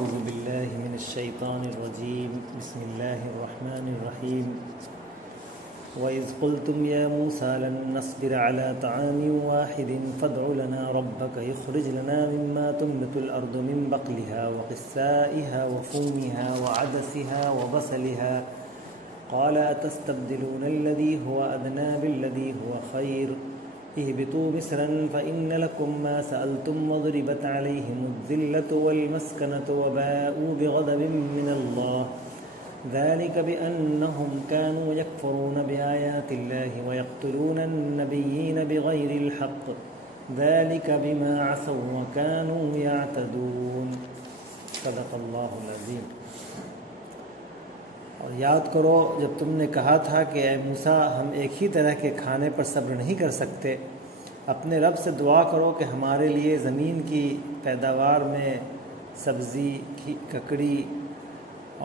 أعوذ بالله من الشيطان الرجيم بسم الله الرحمن الرحيم وإذ قلتم يا موسى لن نصبر على طعام واحد فادع لنا ربك يخرج لنا مما تنبت الأرض من بقلها وقثائها وفومها وعدسها وبصلها قال أتستبدلون الذي هو أدنى بالذي هو خير اهبطوا مصرا فإن لكم ما سألتم وضربت عليهم الذلة والمسكنة وباءوا بغضب من الله ذلك بأنهم كانوا يكفرون بآيات الله ويقتلون النبيين بغير الحق ذلك بما عصوا وكانوا يعتدون صدق اللہ العظیم۔ اور یاد کرو جب تم نے کہا تھا کہ اے موسیٰ ہم ایک ہی طرح کے کھانے پر صبر نہیں کر سکتے، اپنے رب سے دعا کرو کہ ہمارے لیے زمین کی پیداوار میں سبزی، ککڑی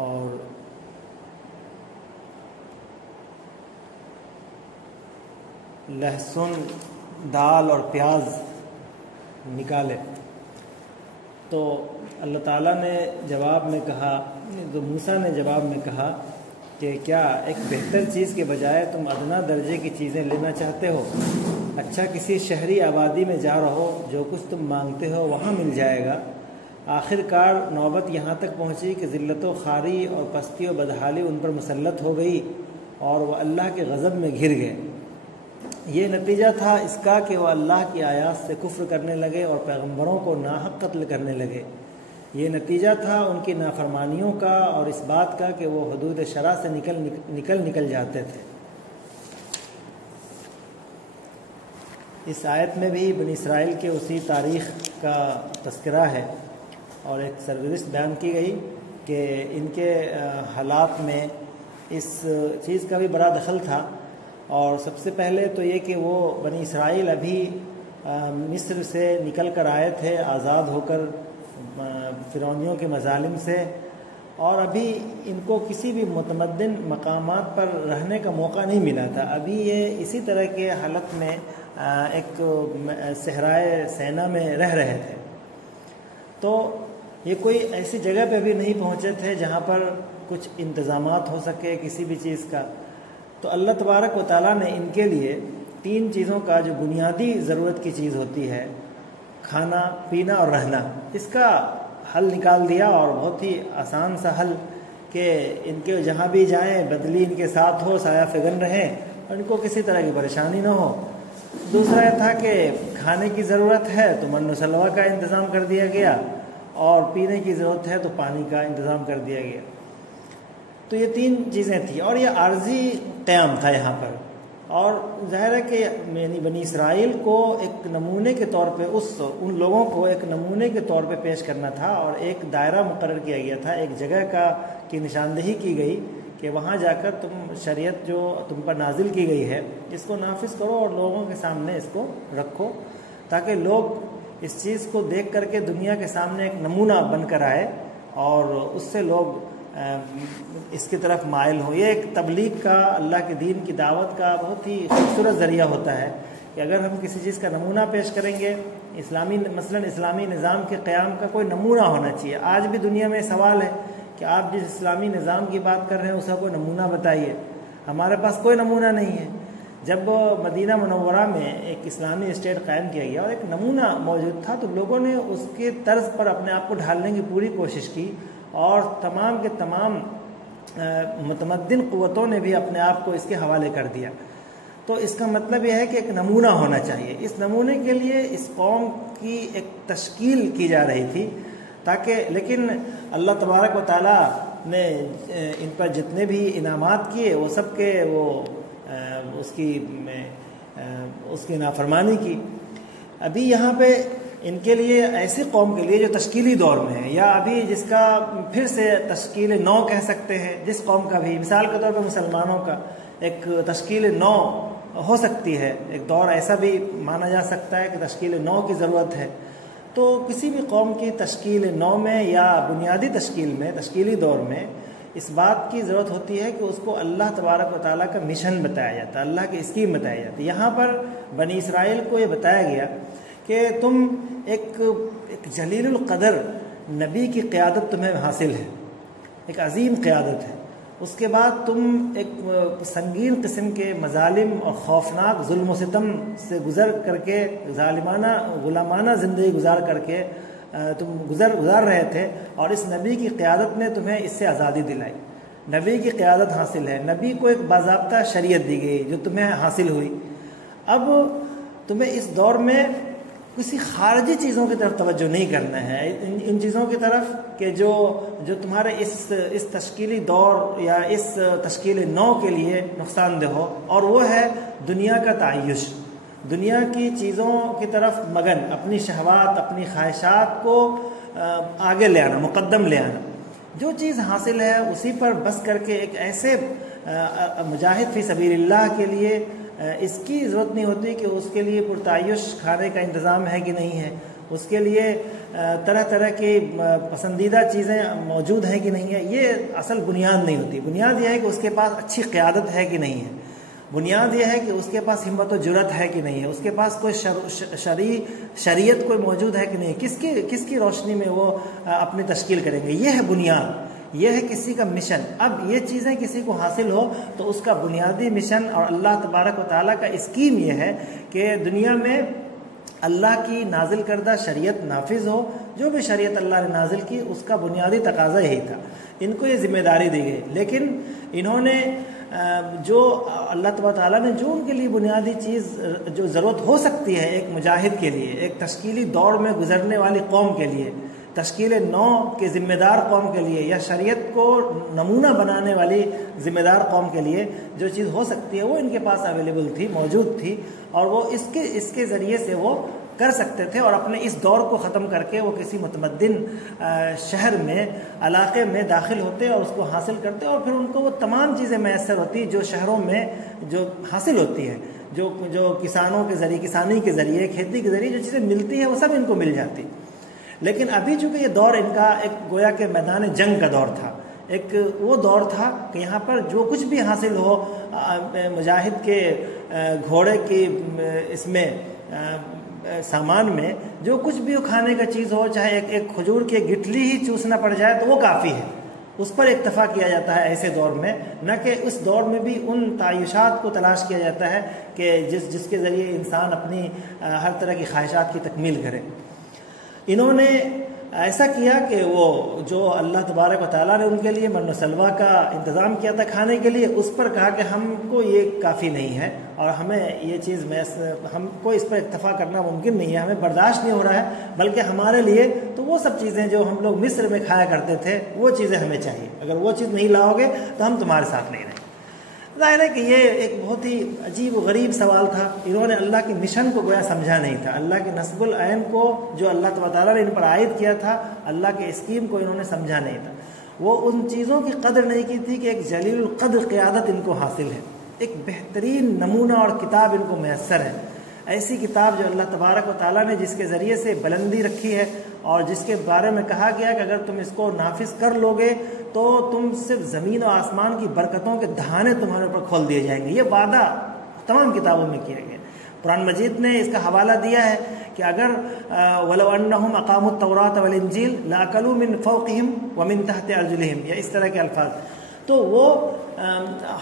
اور لہسن، دال اور پیاز نکالے۔ تو اللہ تعالیٰ نے جواب میں کہا، تو موسیٰ نے جواب میں کہا کہ کیا ایک بہتر چیز کے بجائے تم ادنا درجے کی چیزیں لینا چاہتے ہو؟ اچھا کسی شہری آبادی میں جا رہو، جو کچھ تم مانگتے ہو وہاں مل جائے گا۔ آخر کار نوبت یہاں تک پہنچی کہ ذلت و خواری اور پستی و بدحالی ان پر مسلط ہو گئی اور وہ اللہ کے غضب میں گھر گئے۔ یہ نتیجہ تھا اس کا کہ وہ اللہ کی آیات سے کفر کرنے لگے اور پیغمبروں کو ناحق قتل کرنے لگے۔ یہ نتیجہ تھا ان کی نافرمانیوں کا اور اس بات کا کہ وہ حدود شرع سے نکل جاتے تھے۔ اس آیت میں بھی بنی اسرائیل کے اسی تاریخ کا تذکرہ ہے اور ایک سرگزشت بیان کی گئی کہ ان کے حالات میں اس چیز کا بھی بڑا دخل تھا۔ اور سب سے پہلے تو یہ کہ وہ بنی اسرائیل ابھی مصر سے نکل کر آئے تھے، آزاد ہو کر فرعونیوں کے مظالم سے، اور ابھی ان کو کسی بھی متمدن مقامات پر رہنے کا موقع نہیں ملا تھا۔ ابھی یہ اسی طرح کے حالت میں ایک صحرائے سینا میں رہ رہے تھے۔ تو یہ کوئی ایسی جگہ پہ بھی نہیں پہنچے تھے جہاں پر کچھ انتظامات ہو سکے کسی بھی چیز کا۔ تو اللہ تبارک و تعالیٰ نے ان کے لیے 3 چیزوں کا جو بنیادی ضرورت کی چیز ہوتی ہے، کھانا، پینا اور رہنا، اس کا حل نکال دیا، اور بہت ہی آسان سا حل کہ ان کے جہاں بھی جائیں بدلی ان کے ساتھ ہو، سایہ فگن رہیں اور ان کو کسی طرح کی پریشانی نہ ہو۔ دوسرا یہ تھا کہ کھانے کی ضرورت ہے تو من و سلوہ کا انتظام کر دیا گیا، اور پینے کی ضرورت ہے تو پانی کا انتظام کر دیا گیا۔ تو یہ 3 چیزیں تھیں، اور یہ عارضی قیام تھا یہاں پر۔ اور ظاہر ہے کہ یعنی بنی اسرائیل کو ایک نمونے کے طور پہ ان لوگوں کو ایک نمونے کے طور پہ پیش کرنا تھا، اور ایک دائرہ مقرر کیا گیا تھا، ایک جگہ کی نشاندہی کی گئی کہ وہاں جا کر تم شریعت جو تم پر نازل کی گئی ہے اس کو نافذ کرو اور لوگوں کے سامنے اس کو رکھو، تاکہ لوگ اس چیز کو دیکھ کر کے دنیا کے سامنے ایک نمونہ بن کر آئے اور اس سے لوگ اس کی طرف مائل ہو۔ یہ ایک تبلیغ کا، اللہ کے دین کی دعوت کا بہت ہی خوبصورت ذریعہ ہوتا ہے کہ اگر ہم کسی چیز کا نمونہ پیش کریں گے، مثلا اسلامی نظام کے قیام کا کوئی نمونہ ہونا چاہیے۔ آج بھی دنیا میں سوال ہے کہ آپ جس اسلامی نظام کی بات کر رہے ہیں اس کا کوئی نمونہ بتائیے۔ ہمارے پاس کوئی نمونہ نہیں ہے۔ جب مدینہ منورہ میں ایک اسلامی اسٹیٹ قائم کیا گیا اور ایک نمونہ موجود تھا تو لوگوں نے اس کے طرز پر اپنے آپ کو ڈھالنے کی پوری کوشش کی، اور تمام کے تمام متمدن قوتوں نے بھی اپنے آپ کو اس کے حوالے کر دیا۔ تو اس کا مطلب یہ ہے کہ ایک نمونہ ہونا چاہیے۔ اس نمونے کے لیے اس قوم کی ایک تشکیل کی جا رہی تھی، تاکہ لیکن اللہ تبارک و تعالیٰ نے ان پر جتنے بھی انعامات کیے وہ سب کے اس کی نافرمانی کی۔ ابھی یہاں پہ ان کے لیے ایسی قوم کے لیے جو تشکیلی دور میں ہے، یا ابھی جس کا پھر سے تشکیل نو کہہ سکتے ہیں، جس قوم کا بھی مثال کے طور پہ مسلمانوں کا ایک تشکیل نو ہو سکتی ہے، ایک دور ایسا بھی مانا جا سکتا ہے کہ تشکیل نو کی ضرورت ہے۔ تو کسی بھی قوم کی تشکیل نو میں یا بنیادی تشکیل میں، تشکیلی دور میں اس بات کی ضرورت ہوتی ہے کہ اس کو اللہ تبارک و تعالیٰ کا مشن بتایا جاتا ہے، اللہ کی اسکیم بتائی جاتی ہے۔ یہاں پر بنی اسرائیل کو یہ بتایا گیا کہ تم ایک جلیل القدر نبی کی قیادت تمہیں حاصل ہے، ایک عظیم قیادت ہے، اس کے بعد تم ایک سنگین قسم کے مظالم اور خوفناک ظلم و ستم سے گزر کر کے ظالمانہ غلامانہ زندگی گزار کر کے تم گزار رہے تھے، اور اس نبی کی قیادت نے تمہیں اس سے آزادی دلائی، نبی کی قیادت حاصل ہے، نبی کو ایک باضابطہ شریعت دی گئی جو تمہیں حاصل ہوئی۔ اب تمہیں اس دور میں کسی خارجی چیزوں کی طرف توجہ نہیں کرنا ہے، ان چیزوں کی طرف کہ جو تمہارے اس تشکیلی دور یا اس تشکیل نو کے لیے نقصان دہ ہو، اور وہ ہے دنیا کا تعیش، دنیا کی چیزوں کی طرف مگن، اپنی شہوات اپنی خواہشات کو آگے لے آنا، مقدم لے آنا، جو چیز حاصل ہے اسی پر بس کر کے ایک ایسے مجاہد فی سبیل اللہ کے لیے اس کی ضرورت نہیں ہوتی کہ اس کے لیے پرتعیش کھانے کا انتظام ہے کہ نہیں ہے، اس کے لیے طرح طرح کی پسندیدہ چیزیں موجود ہیں کہ نہیں ہے، یہ اصل بنیاد نہیں ہوتی۔ بنیاد یہ ہے کہ اس کے پاس اچھی قیادت ہے کہ نہیں ہے، بنیاد یہ ہے کہ اس کے پاس ہمت و جرت ہے کہ نہیں ہے، اس کے پاس کوئی شریعت کوئی موجود ہے کہ نہیں، کس کی روشنی میں وہ اپنی تشکیل کریں گے، یہ ہے بنیاد، یہ ہے کسی کا مشن۔ اب یہ چیزیں کسی کو حاصل ہو تو اس کا بنیادی مشن اور اللہ تبارک و تعالیٰ کا اسکیم یہ ہے کہ دنیا میں اللہ کی نازل کردہ شریعت نافذ ہو، جو بھی شریعت اللہ نے نازل کی اس کا بنیادی تقاضا یہی تھا، ان کو یہ ذمہ داری دی گئی۔ لیکن انہوں نے جو اللہ تبارک و تعالیٰ نے جو ان کے لیے بنیادی چیز جو ضرورت ہو سکتی ہے ایک مجاہد کے لیے، ایک تشکیلی دور میں گزرنے والی قوم کے لیے، تشکیل نو کے ذمہ دار قوم کے لیے، یا شریعت کو نمونہ بنانے والی ذمہ دار قوم کے لیے جو چیز ہو سکتی ہے وہ ان کے پاس اویلیبل تھی، موجود تھی، اور وہ اس کے ذریعے سے وہ کر سکتے تھے، اور اپنے اس دور کو ختم کر کے وہ کسی متمدن شہر میں علاقے میں داخل ہوتے اور اس کو حاصل کرتے، اور پھر ان کو وہ تمام چیزیں میسر ہوتی جو شہروں میں جو حاصل ہوتی ہیں، جو کسانوں کے ذریعے، کسانی کے ذریعے، کھیتی کے ذریعے جو چیزیں ملتی ہیں وہ سب ان کو مل جاتی۔ لیکن ابھی چونکہ یہ دور ان کا ایک گویا کے میدان جنگ کا دور تھا، ایک وہ دور تھا کہ یہاں پر جو کچھ بھی حاصل ہو، مجاہد کے گھوڑے کی اس میں سامان میں جو کچھ بھی کھانے کا چیز ہو، چاہے ایک کھجور کی گٹلی ہی چوسنا پڑ جائے تو وہ کافی ہے، اس پر اکتفا کیا جاتا ہے ایسے دور میں، نہ کہ اس دور میں بھی ان تعیشات کو تلاش کیا جاتا ہے کہ جس کے ذریعے انسان اپنی ہر طرح کی خواہشات کی تکمیل کرے۔ انہوں نے ایسا کیا کہ وہ جو اللہ تبارک و تعالیٰ نے ان کے لیے من و سلوہ کا انتظام کیا تھا کھانے کے لیے، اس پر کہا کہ ہم کو یہ کافی نہیں ہے اور ہمیں یہ چیز ہم کو اس پر اکتفا کرنا ممکن نہیں ہے، ہمیں برداشت نہیں ہو رہا ہے، بلکہ ہمارے لیے تو وہ سب چیزیں جو ہم لوگ مصر میں کھایا کرتے تھے وہ چیزیں ہمیں چاہیے، اگر وہ چیز نہیں لاؤ گے تو ہم تمہارے ساتھ نہیں رہیں۔ ظاہر ہے کہ یہ ایک بہت ہی عجیب و غریب سوال تھا، انہوں نے اللہ کی مشن کو گویا سمجھا نہیں تھا، اللہ کے نصب العین کو جو اللہ تعالیٰ نے ان پر عائد کیا تھا، اللہ کے اسکیم کو انہوں نے سمجھا نہیں تھا، وہ ان چیزوں کی قدر نہیں کی تھی کہ ایک جلیل القدر قیادت ان کو حاصل ہے، ایک بہترین نمونہ اور کتاب ان کو میسر ہے، ایسی کتاب جو اللہ تبارک و تعالیٰ نے جس کے ذریعے سے بلندی رکھی ہے اور جس کے بارے میں کہا گیا کہ اگر تم اس کو نافذ کر لو گے تو تم صرف زمین و آسمان کی برکتوں کے دہانے تمہارے اوپر کھول دیے جائیں گے، یہ وعدہ تمام کتابوں میں کیا گیا۔ قرآن مجید نے اس کا حوالہ دیا ہے کہ اگر وَلَوْ أَنَّهُمْ أَقَامُوا التَّوْرَاةَ وَالْإِنْجِيلَ لَأَكَلُوا مِنْ فَوْقِهِمْ وَمِنْ تَحْتِ أَرْجُلِهِمْ، یا اس طرح کے الفاظ، تو وہ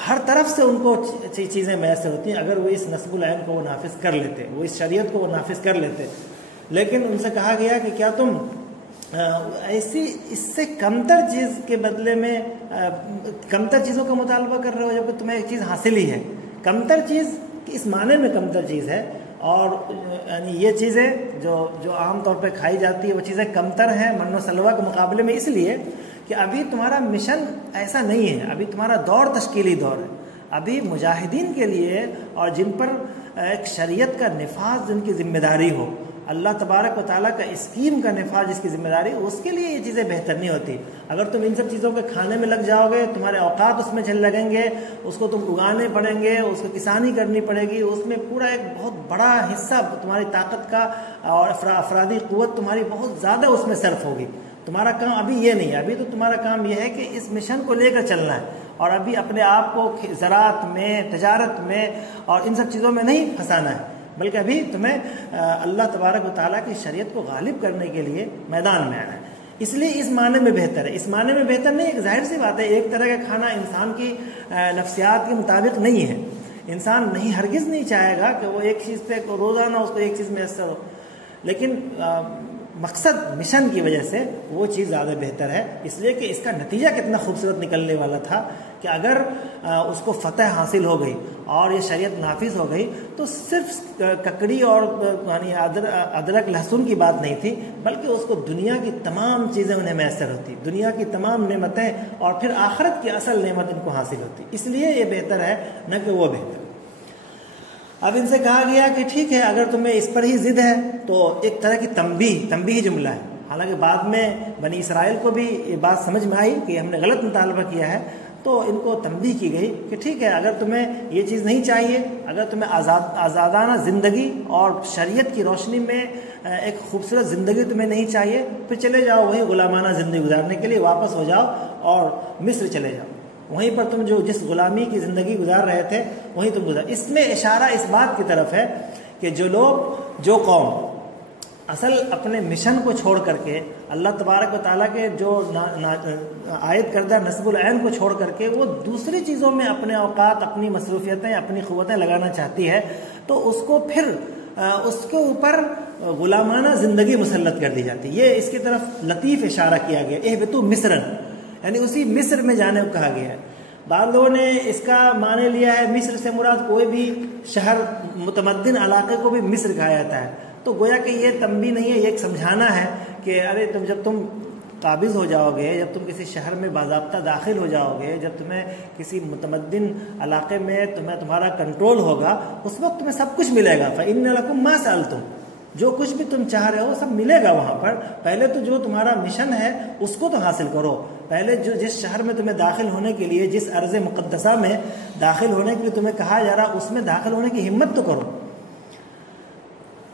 ہر طرف سے ان کو چیزیں میسر ہوتی ہیں اگر وہ اس نصب العین کو وہ نافذ کر لیتے، وہ اس شریعت کو وہ نافذ کر لیتے۔ لیکن ان سے کہا گیا کہ کیا تم ایسی اس سے کمتر چیز کے بدلے میں کمتر چیزوں کا مطالبہ کر رہے ہو جبکہ تمہیں ایک چیز حاصل ہی ہے؟ کمتر چیز اس معنی میں کمتر چیز ہے، اور یعنی یہ چیزیں جو عام طور پہ کھائی جاتی ہے وہ چیزیں کمتر ہیں من و سلوہ کے مقابلے میں، اس لیے کہ ابھی تمہارا مشن ایسا نہیں ہے، ابھی تمہارا دور تشکیلی دور ہے، ابھی مجاہدین کے لیے اور جن پر ایک شریعت کا نفاذ جن کی ذمہ داری ہو، اللہ تبارک و تعالیٰ کا اسکیم کا نفاذ جس کی ذمہ داری، اس کے لیے یہ چیزیں بہتر نہیں ہوتی۔ اگر تم ان سب چیزوں کے کھانے میں لگ جاؤ گے، تمہارے اوقات اس میں چل لگیں گے، اس کو تم اگانے پڑیں گے، اس کو کسانی کرنی پڑے گی، اس میں پورا ایک بہت بڑا حصہ تمہاری طاقت کا اور افرادی قوت تمہاری بہت زیادہ اس میں صرف ہوگی۔ تمہارا کام ابھی یہ نہیں ہے، ابھی تو تمہارا کام یہ ہے کہ اس مشن کو لے کر چلنا ہے، اور ابھی اپنے آپ کو زراعت میں، تجارت میں اور ان سب چیزوں میں نہیں پھنسانا ہے، بلکہ ابھی تمہیں اللہ تبارک و تعالیٰ کی شریعت کو غالب کرنے کے لیے میدان میں آنا ہے۔ اس لیے اس معنی میں بہتر ہے. اس معنی میں بہتر نہیں، ایک ظاہر سی بات ہے ایک طرح کا کھانا انسان کی نفسیات کے مطابق نہیں ہے. انسان ہرگز نہیں چاہے گا کہ وہ ایک چیز پہ روزانہ اس کو ایک چیز میسر ہو، لیکن مقصد مشن کی وجہ سے وہ چیز زیادہ بہتر ہے. اس لیے کہ اس کا نتیجہ کتنا خوبصورت نکلنے والا تھا کہ اگر اس کو فتح حاصل ہو گئی اور یہ شریعت نافذ ہو گئی تو صرف ککڑی اور یعنی ادرک لہسن کی بات نہیں تھی، بلکہ اس کو دنیا کی تمام چیزیں انہیں میسر ہوتی، دنیا کی تمام نعمتیں، اور پھر آخرت کی اصل نعمت ان کو حاصل ہوتی. اس لیے یہ بہتر ہے نہ کہ وہ بہتر. اب ان سے کہا گیا کہ ٹھیک ہے اگر تمہیں اس پر ہی ضد ہے تو ایک طرح کی تنبیہ جملہ ہے. حالانکہ بعد میں بنی اسرائیل کو بھی یہ بات سمجھ میں آئی کہ ہم نے غلط مطالبہ کیا ہے، تو ان کو تنبیہ کی گئی کہ ٹھیک ہے اگر تمہیں یہ چیز نہیں چاہیے، اگر تمہیں آزادانہ زندگی اور شریعت کی روشنی میں ایک خوبصورت زندگی تمہیں نہیں چاہیے، پھر چلے جاؤ وہیں غلامانہ زندگی گزارنے کے لیے، واپس ہو جاؤ اور مصر چلے جاؤ، وہیں پر تم جس غلامی کی زندگی گزار رہے تھے وہیں تم گزار. اس میں اشارہ اس بات کی طرف ہے کہ جو قوم اصل اپنے مشن کو چھوڑ کر کے اللہ تبارک و تعالیٰ کے جو عائد کردہ نصب العین کو چھوڑ کر کے وہ دوسری چیزوں میں اپنے اوقات، اپنی مصروفیتیں، اپنی قوتیں لگانا چاہتی ہے، تو اس کو پھر اس کے اوپر غلامانہ زندگی مسلط کر دی جاتی. یہ اس کی طرف لطیف اشارہ کیا گیا. اہبطوا مصرا، یعنی اسی مصر میں جانے کو کہا گیا ہے. بعض لوگوں نے اس کا معنی لیا ہے مصر سے مراد کوئی بھی شہر، متمدن علاقے کو بھی مصر کہا جاتا ہے. تو گویا کہ یہ تنبیہ نہیں ہے، یہ ایک سمجھانا ہے کہ ارے جب تم قابض ہو جاؤ گے، جب تم کسی شہر میں باضابطہ داخل ہو جاؤ گے، جب تمہیں کسی متمدن علاقے میں تمہارا کنٹرول ہوگا، اس وقت تمہیں سب کچھ ملے گا. فإن لکم ما سألتم، جو کچھ بھی تم چاہ رہے ہو سب ملے گا وہاں پر. پہلے تو جو تمہارا مشن ہے اس کو تو حاصل کرو. پہلے جس شہر میں تمہیں داخل ہونے کے لیے، جس ارض مقدسہ میں داخل ہونے کے لیے تمہیں کہا جا رہا، اس میں داخل ہونے کی ہمت تو کرو.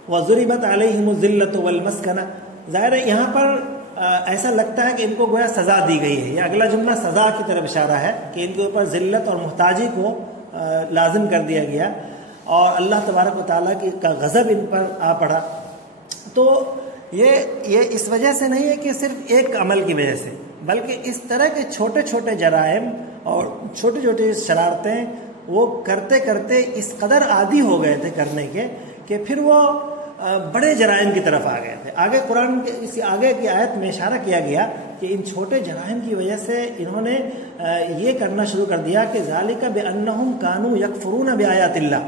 وَضُرِبَتْ عَلَيْهِمُ الذِّلَّةُ وَالْمَسْكَنَةُ. ظاہر ہے یہاں پر ایسا لگتا ہے کہ ان کو گویا سزا دی گئی ہے. یہ اگلا جملہ سزا کی طرف اشارہ ہے کہ ان کے اوپر ذلت اور محتاجی کو لازم کر دیا گیا اور اللہ تبارک و تعالیٰ کا غضب ان پر آ پڑا. تو یہ اس وجہ سے نہیں ہے کہ صرف ایک عمل کی وجہ سے، بلکہ اس طرح کے چھوٹے چھوٹے جرائم اور چھوٹی چھوٹی شرارتیں وہ کرتے کرتے اس قدر عادی ہو گئے تھے کرنے کے کہ پھر وہ بڑے جرائم کی طرف آ گئے تھے. آگے قرآن کے اس آگے کی آیت میں اشارہ کیا گیا کہ ان چھوٹے جرائم کی وجہ سے انہوں نے یہ کرنا شروع کر دیا کہ ذالک بأنہم کانوا یکفرون بآیات اللہ.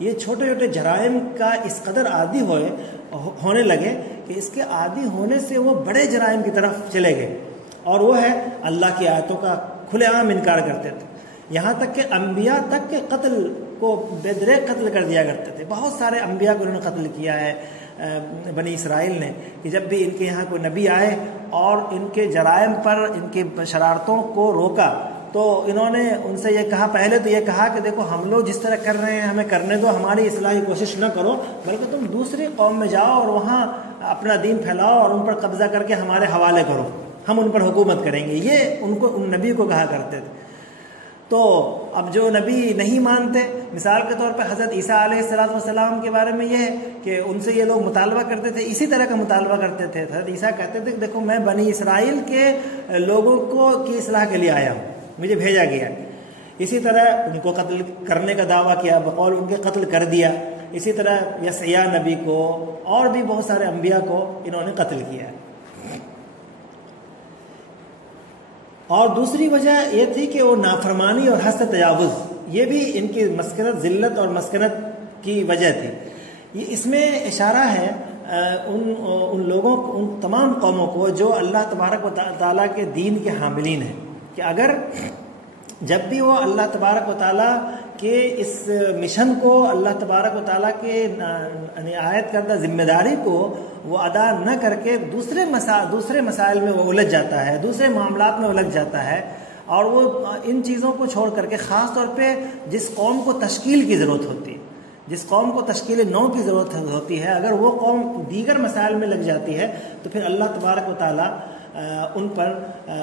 یہ چھوٹے چھوٹے جرائم کا اس قدر عادی ہونے لگے کہ اس کے عادی ہونے سے وہ بڑے جرائم کی طرف چلے گئے، اور وہ ہے اللہ کی آیتوں کا کھلے عام انکار کرتے تھے. یہاں تک کہ انبیاء تک کے قتل کو بے دریغ قتل کر دیا کرتے تھے. بہت سارے انبیاء کو انہوں نے قتل کیا ہے بنی اسرائیل نے، کہ جب بھی ان کے یہاں کوئی نبی آئے اور ان کے جرائم پر، ان کے شرارتوں کو روکا، تو انہوں نے ان سے یہ کہا، پہلے تو یہ کہا کہ دیکھو ہم لوگ جس طرح کر رہے ہیں ہمیں کرنے دو، ہماری اصلاح کی کوشش نہ کرو، بلکہ تم دوسری قوم میں جاؤ اور وہاں اپنا دین پھیلاؤ اور ان پر قبضہ کر کے ہمارے حوالے کرو، ہم ان پر حکومت کریں گے. یہ ان نبی کو کہا کرتے تھے. تو اب جو نبی نہیں مانتے، مثال کے طور پر حضرت عیسیٰ علیہ السلام کے بارے میں یہ ہے کہ ان سے یہ لوگ مطالبہ کرتے تھے، اسی طرح کا مطالبہ کرتے تھے. حضرت عیسیٰ کہتے تھے کہ دیکھو میں بنی اسرائیل کے لوگوں کی اصلاح کے لیے آیا ہوں، مجھے بھیجا گیا. اسی طرح ان کو قتل کرنے کا دعویٰ کیا، بقول ان کے قتل کر دیا. اسی طرح یسعیاہ نبی کو اور بھی بہت سارے انبیاء کو انہوں نے قتل کیا. اور دوسری وجہ یہ تھی کہ وہ نافرمانی اور حد سے تجاوز، یہ بھی ان کی مسکنت، ذلت اور مسکنت کی وجہ تھی. یہ اس میں اشارہ ہے ان لوگوں کو، ان تمام قوموں کو جو اللہ تبارک و تعالیٰ کے دین کے حاملین ہیں، کہ اگر جب بھی وہ اللہ تبارک و تعالیٰ کے اس مشن کو، اللہ تبارک و تعالیٰ کے عائد کردہ ذمہ داری کو وہ ادا نہ کر کے دوسرے مسائل میں وہ الجھ جاتا ہے، دوسرے معاملات میں الجھ جاتا ہے، اور وہ ان چیزوں کو چھوڑ کر کے خاص طور پہ جس قوم کو تشکیل کی ضرورت ہوتی ہے، جس قوم کو تشکیل نو کی ضرورت ہوتی ہے، اگر وہ قوم دیگر مسائل میں لگ جاتی ہے تو پھر اللہ تبارک و تعالیٰ ان پر،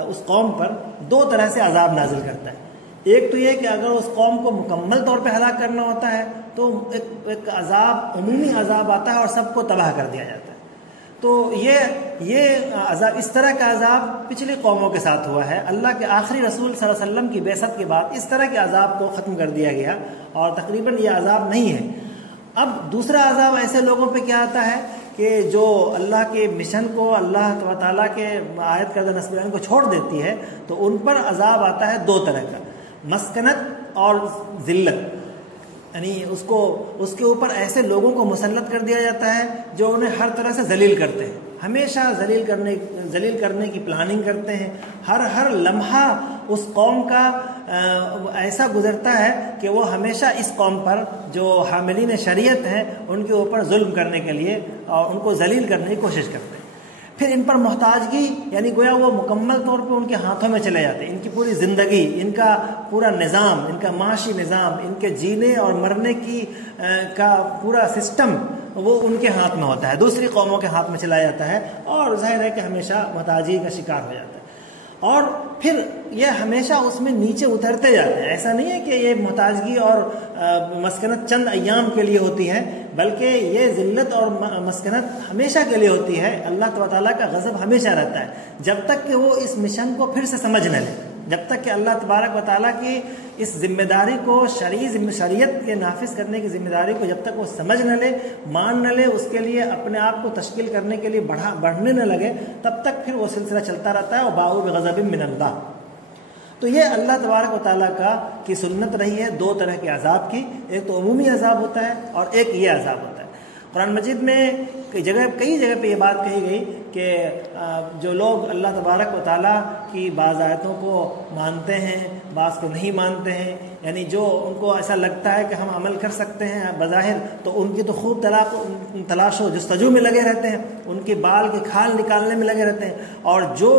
اس قوم پر دو طرح سے عذاب نازل کرتا ہے. ایک تو یہ کہ اگر اس قوم کو مکمل طور پہ ہلاک کرنا ہوتا ہے تو ایک عذاب، عمومی عذاب آتا ہے اور سب کو تباہ کر دیا جاتا ہے. تو یہ عذاب، اس طرح کا عذاب پچھلی قوموں کے ساتھ ہوا ہے. اللہ کے آخری رسول صلی اللہ علیہ وسلم کی بعثت کے بعد اس طرح کے عذاب کو ختم کر دیا گیا اور تقریباً یہ عذاب نہیں ہے. اب دوسرا عذاب ایسے لوگوں پہ کیا آتا ہے کہ جو اللہ کے مشن کو، اللہ تعالیٰ کے آیت کردہ نصب کو چھوڑ دیتی ہے، تو ان پر عذاب آتا ہے دو طرح کا، مسکنت اور ذلت. یعنی اس کے اوپر ایسے لوگوں کو مسلط کر دیا جاتا ہے جو انہیں ہر طرح سے ذلیل کرتے ہیں، ہمیشہ ذلیل کرنے کی پلاننگ کرتے ہیں. ہر لمحہ اس قوم کا ایسا گزرتا ہے کہ وہ ہمیشہ اس قوم پر جو حاملین شریعت ہیں ان کے اوپر ظلم کرنے کے لیے اور ان کو ذلیل کرنے کی کوشش کرتے ہیں. پھر ان پر محتاجگی، یعنی گویا وہ مکمل طور پہ ان کے ہاتھوں میں چلے جاتے ہیں. ان کی پوری زندگی، ان کا پورا نظام، ان کا معاشی نظام، ان کے جینے اور مرنے کا پورا سسٹم وہ ان کے ہاتھ میں ہوتا ہے، دوسری قوموں کے ہاتھ میں چلا جاتا ہے، اور ظاہر ہے کہ ہمیشہ محتاجی کا شکار ہو جاتا ہے. اور پھر یہ ہمیشہ اس میں نیچے اترتے جاتے ہیں. ایسا نہیں ہے کہ یہ محتاجگی اور مسکنت چند ایام کے لیے ہوتی ہے، بلکہ یہ ذلت اور مسکنت ہمیشہ کے لیے ہوتی ہے. اللہ تعالیٰ کا غضب ہمیشہ رہتا ہے جب تک کہ وہ اس مشن کو پھر سے سمجھ نہ لے، جب تک کہ اللہ تبارک و تعالیٰ کی اس ذمہ داری کو، شریعت کے نافذ کرنے کی ذمہ داری کو جب تک وہ سمجھ نہ لے، مان نہ لے، اس کے لیے اپنے آپ کو تشکیل کرنے کے لیے بڑھنے نہ لگے، تب تک پھر وہ سلسلہ چلتا رہتا ہے. اور باؤ بغضب من اللہ. تو یہ اللہ تبارک و تعالیٰ کی سنت رہی ہے دو طرح کے عذاب کی. ایک تو عمومی عذاب ہوتا ہے اور ایک یہ عذاب ہوتا ہے. قرآن مجید میں کئی جگہ پہ یہ بات کہی گئی کہ جو لوگ اللہ تبارک و تعالیٰ کی بعض آیتوں کو مانتے ہیں، بعض کو نہیں مانتے ہیں، یعنی جو ان کو ایسا لگتا ہے کہ ہم عمل کر سکتے ہیں بظاہر، تو ان کی تو خوب تلاش و جستجو میں لگے رہتے ہیں، ان کے بال کی کھال نکالنے میں لگے رہتے ہیں. اور جو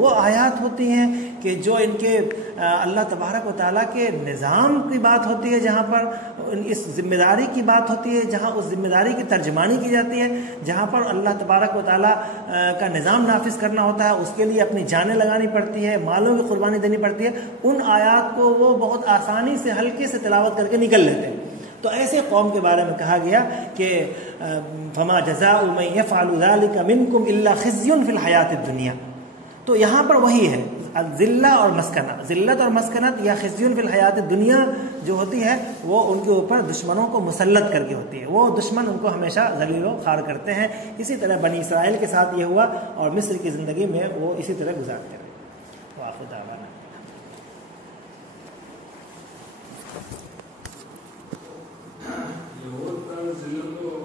وہ آیات ہوتی ہیں کہ جو ان کے اللہ تبارک و تعالیٰ کے نظام کی بات ہوتی ہے، جہاں پر اس ذمہ داری کی بات ہوتی ہے، جہاں اس ذمہ داری کی ترجمانی کی جاتی ہے، جہاں پر اللہ تبارک و تعالیٰ کا نظام نافذ کرنا ہوتا ہے، اس کے لیے اپنی جانیں لگانی پڑتی ہے، مالوں کی قربانی دینی پڑتی ہے، ان آیات کو وہ بہت آسانی سے ہلکے سے تلاوت کر کے نکل لیتے ہیں. تو ایسے قوم کے بارے میں کہا گیا کہ فما جزاء من يفعل ذلك منكم الا خزي في الحیات الدنیا. تو یہاں پر وہی ہے ذلہ اور مسکنت. ذلت اور مسکنت یا خزي في الحیات الدنیا جو ہوتی ہے وہ ان کے اوپر دشمنوں کو مسلط کر کے ہوتی ہے. وہ دشمن ان کو ہمیشہ ذلیل و خوار کرتے ہیں. اسی طرح بنی اسرائیل کے ساتھ یہ ہوا اور مصر کی زندگی میں وہ اسی طرح گزارتے رہے. وآخر دعوانا ذلت